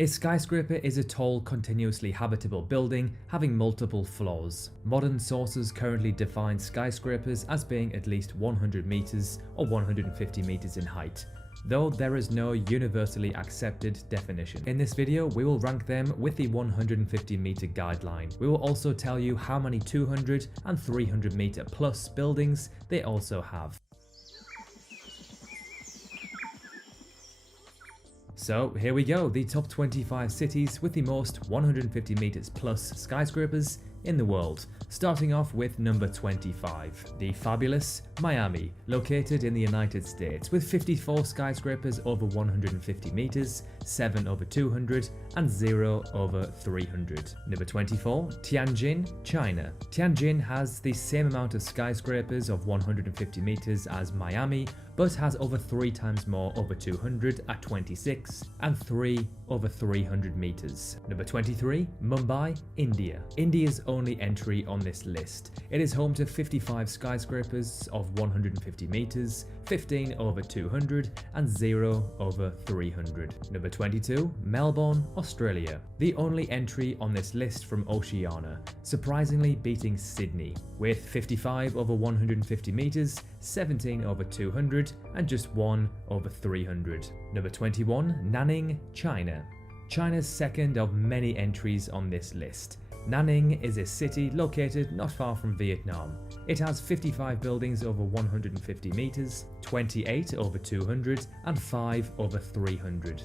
A skyscraper is a tall, continuously habitable building having multiple floors. Modern sources currently define skyscrapers as being at least 100 meters or 150 meters in height, though there is no universally accepted definition. In this video, we will rank them with the 150 meter guideline. We will also tell you how many 200 and 300 meter plus buildings they also have. So here we go, the top 25 cities with the most 150 meters plus skyscrapers in the world. Starting off with number 25, the fabulous Miami, located in the United States with 54 skyscrapers over 150 meters, 7 over 200 and 0 over 300. Number 24, Tianjin, China. Tianjin has the same amount of skyscrapers of 150 meters as Miami, but has over 3 times more over 200 at 26 and 3 over 300 meters. Number 23, Mumbai, India. India's only entry on this list. It is home to 55 skyscrapers of 150 meters, 15 over 200 and 0 over 300. Number 22, Melbourne, Australia. The only entry on this list from Oceania, surprisingly beating Sydney, with 55 over 150 meters, 17 over 200 and just 1 over 300. Number 21, Nanning, China. China's second of many entries on this list. Nanning is a city located not far from Vietnam. It has 55 buildings over 150 meters, 28 over 200 and 5 over 300.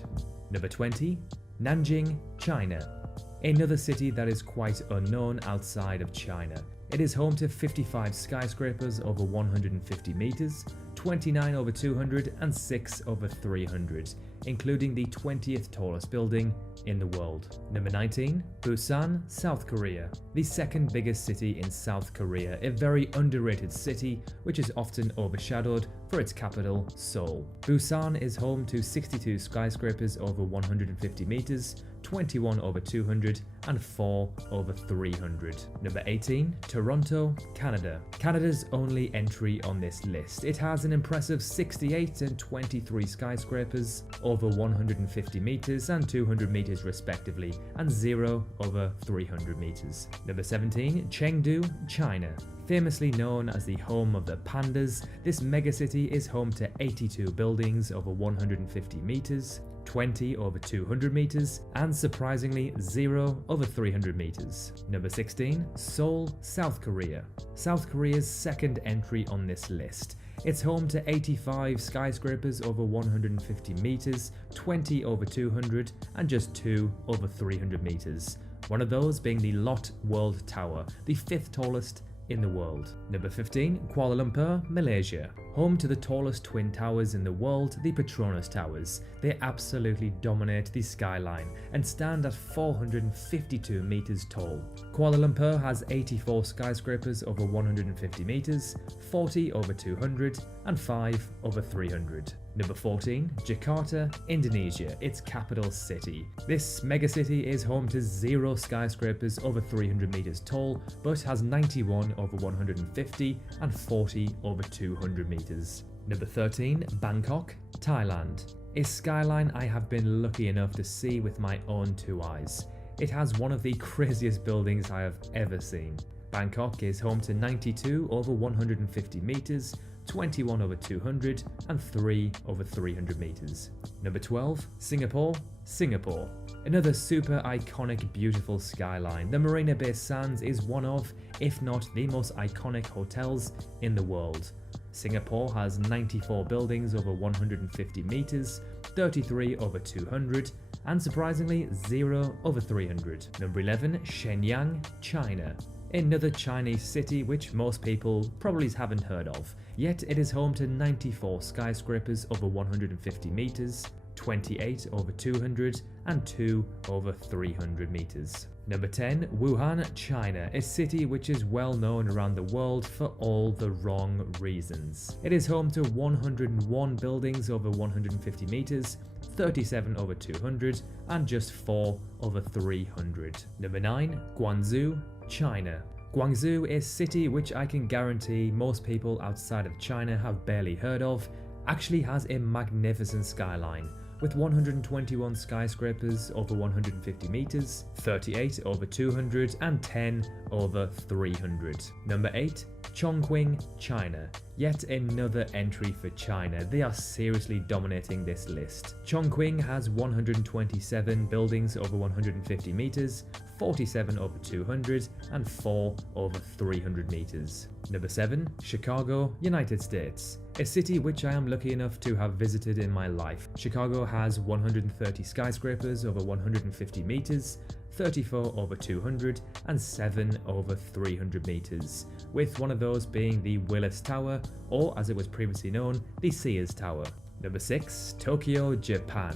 Number 20, Nanjing, China. Another city that is quite unknown outside of China. It is home to 55 skyscrapers over 150 meters, 29 over 200 and 6 over 300, including the 20th tallest building in the world. Number 19, Busan, South Korea. The second biggest city in South Korea, a very underrated city which is often overshadowed for its capital, Seoul. Busan is home to 62 skyscrapers over 150 meters, 21 over 200 and 4 over 300. Number 18, Toronto, Canada. Canada's only entry on this list. It has an impressive 68 and 23 skyscrapers over 150 meters and 200 meters respectively, and 0 over 300 meters. Number 17, Chengdu, China. Famously known as the home of the pandas, this megacity is home to 82 buildings over 150 meters, 20 over 200 meters, and surprisingly 0 over 300 meters. Number 16, Seoul, South Korea. South Korea's second entry on this list. It's home to 85 skyscrapers over 150 meters, 20 over 200 and just 2 over 300 meters. One of those being the Lot World Tower, the 5th tallest in the world. Number 15, Kuala Lumpur, Malaysia. Home to the tallest twin towers in the world, the Petronas Towers. They absolutely dominate the skyline and stand at 452 meters tall. Kuala Lumpur has 84 skyscrapers over 150 meters, 40 over 200 and 5 over 300. Number 14, Jakarta, Indonesia, its capital city. This megacity is home to 0 skyscrapers over 300 meters tall, but has 91 over 150 and 40 over 200 meters. Number 13, Bangkok, Thailand. A skyline I have been lucky enough to see with my own 2 eyes. It has one of the craziest buildings I have ever seen. Bangkok is home to 92 over 150 meters, 21 over 200 and 3 over 300 meters. Number 12, Singapore, Singapore. Another super iconic, beautiful skyline. The Marina Bay Sands is one of, if not the most iconic hotels in the world. Singapore has 94 buildings over 150 meters, 33 over 200 and surprisingly 0 over 300. Number 11, Shenyang, China. Another Chinese city which most people probably haven't heard of, yet it is home to 94 skyscrapers over 150 meters, 28 over 200 and 2 over 300 meters. Number 10, Wuhan, China, a city which is well known around the world for all the wrong reasons. It is home to 101 buildings over 150 meters, 37 over 200 and just 4 over 300. Number 9, Guangzhou, China. Guangzhou is a city which I can guarantee most people outside of China have barely heard of, actually has a magnificent skyline. with 121 skyscrapers over 150 meters, 38 over 200 and 10 over 300. Number 8. Chongqing, China. Yet another entry for China. They are seriously dominating this list. Chongqing has 127 buildings over 150 meters, 47 over 200 and 4 over 300 meters. Number 7. Chicago, United States. A city which I am lucky enough to have visited in my life. Chicago has 130 skyscrapers over 150 meters, 34 over 200 and 7 over 300 meters, with one of those being the Willis Tower, or as it was previously known, the Sears Tower. Number 6. Tokyo, Japan.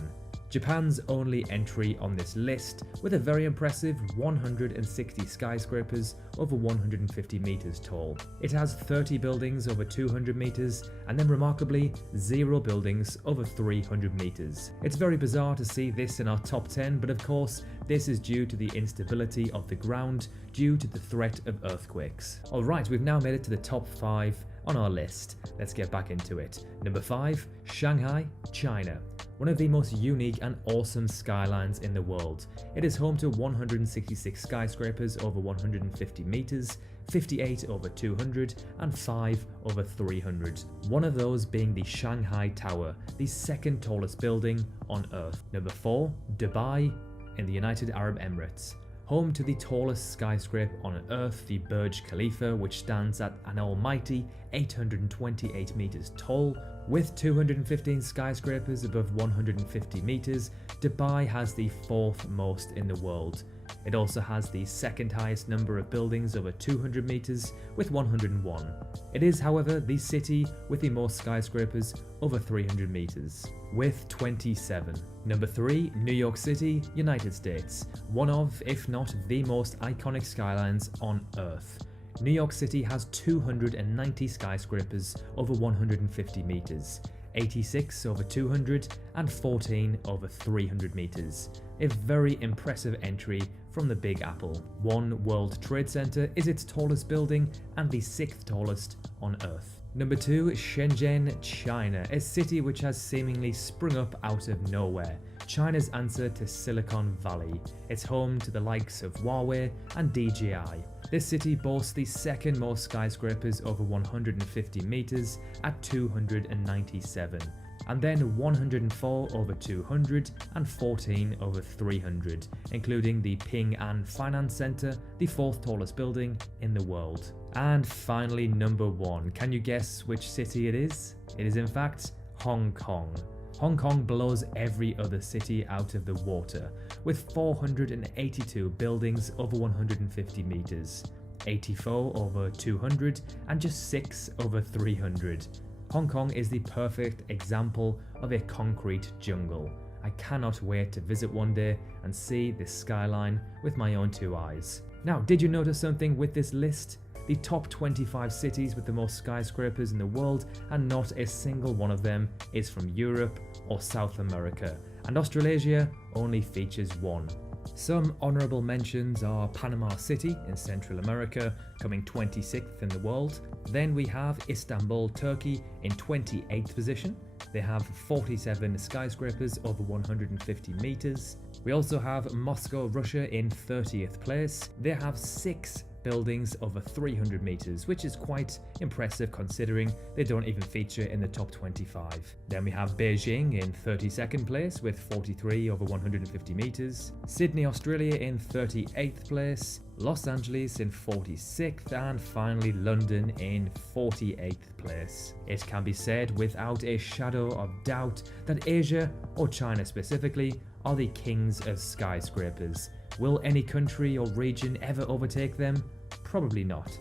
Japan's only entry on this list, with a very impressive 160 skyscrapers over 150 meters tall. It has 30 buildings over 200 meters and then remarkably 0 buildings over 300 meters. It's very bizarre to see this in our top 10, but of course this is due to the instability of the ground due to the threat of earthquakes. Alright, we've now made it to the top 5 on our list. Let's get back into it. Number 5. Shanghai, China. One of the most unique and awesome skylines in the world. It is home to 166 skyscrapers over 150 meters, 58 over 200 and 5 over 300. One of those being the Shanghai Tower, the second tallest building on Earth. Number 4. Dubai in the United Arab Emirates. Home to the tallest skyscraper on Earth, the Burj Khalifa, which stands at an almighty 828 meters tall. With 215 skyscrapers above 150 meters, Dubai has the 4th most in the world. It also has the second highest number of buildings over 200 meters with 101. It is, however, the city with the most skyscrapers over 300 meters, with 27. Number 3. New York City, United States. One of, if not the most iconic skylines on Earth. New York City has 290 skyscrapers over 150 meters, 86 over 200 and 14 over 300 meters. A very impressive entry from the Big Apple. One World Trade Center is its tallest building and the 6th tallest on Earth. Number 2. Shenzhen, China, a city which has seemingly sprung up out of nowhere. China's answer to Silicon Valley. It's home to the likes of Huawei and DJI. This city boasts the second most skyscrapers over 150 meters at 297, and then 104 over 200 and 14 over 300, including the Ping An Finance Center, the 4th tallest building in the world. And finally, number 1. Can you guess which city it is? It is in fact Hong Kong. Hong Kong blows every other city out of the water, with 482 buildings over 150 meters, 84 over 200 and just 6 over 300. Hong Kong is the perfect example of a concrete jungle. I cannot wait to visit one day and see this skyline with my own 2 eyes. Now, did you notice something with this list? The top 25 cities with the most skyscrapers in the world, and not a single one of them is from Europe or South America, and Australasia only features 1. Some honourable mentions are Panama City in Central America, coming 26th in the world. Then we have Istanbul, Turkey in 28th position. They have 47 skyscrapers over 150 meters. We also have Moscow, Russia in 30th place. They have 6 buildings over 300 meters, which is quite impressive considering they don't even feature in the top 25. Then we have Beijing in 32nd place with 43 over 150 meters, Sydney, Australia in 38th place, Los Angeles in 46th, and finally London in 48th place. It can be said without a shadow of doubt that Asia, or China specifically, are the kings of skyscrapers. Will any country or region ever overtake them? Probably not.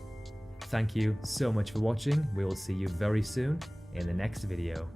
Thank you so much for watching. We will see you very soon in the next video.